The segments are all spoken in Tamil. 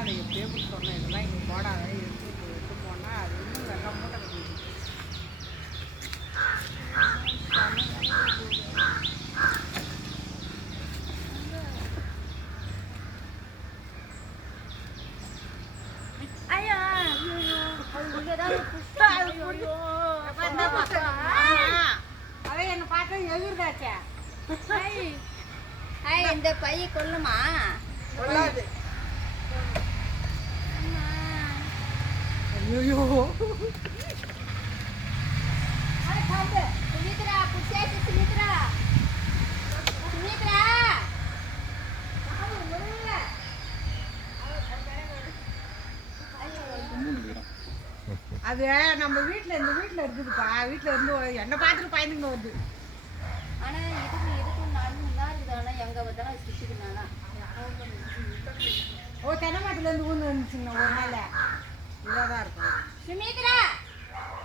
அதை எப்படியே சொன்னேன், இதெல்லாம் இங்கே போடாத, எடுத்து போனால் அது இன்னும் வெள்ளம் மூட்டை கட்டிடுச்சு. அவன் என்னை பார்த்தா எதிர்காச்சா இந்த பைய கொல்லுமா? கொள்ளாது. ஐயோ சுமித்ரா புடிச்சாச்சு. சுமித்ரா சுமித்ரா அது நம்ம வீட்டில் இந்த வீட்டில் இருக்குதுப்பா. வீட்டில் இருந்து என்னை பார்த்துட்டு பயந்துங்க வருது. ஆனால் இதுக்கும் நல்லா இருக்குது. ஆனால் எங்கே பார்த்தாலும் சுற்றிக்குனானா ஓ தென்னமாட்டிலேருந்து ஊந்து வந்துச்சுங்க ஒரு நாள். இதாக தான் இருக்கும். சுமித்ரா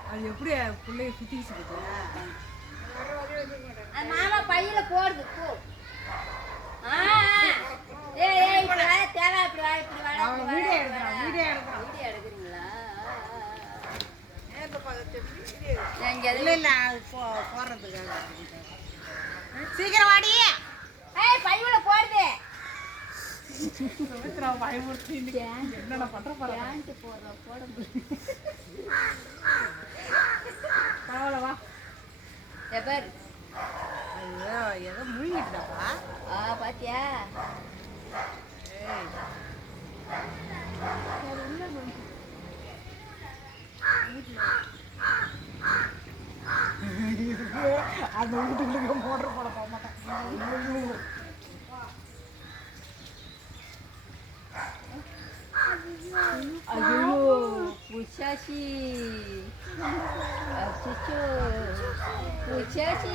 அது எப்படி பிள்ளைய சுற்றிக்கிட்டு மாமா பையில போடுது போ. தேவை இப்படி வா, இப்படி வாடா. வீடியோ எடுக்கிறான். வீடியோ எடுக்கிறீங்களா? இல்லை இல்லை அது போடுறதுக்காக. சீக்கிரம் வாடி. பையில போடுது. பயமுறுத்தி என்னென்ன பண்ற பேண்ட் போடுறோம் போட பரவாயில்ல வா. எபர் ஐயோ ஏதோ முழுங்கிட்டுதாப்பா. பாத்தியா? அந்த வீட்டுக்கு மோட்டர் போட போக மாட்டேன். ஐயோ புச்சாச்சி. அச்சோ புச்சாச்சி.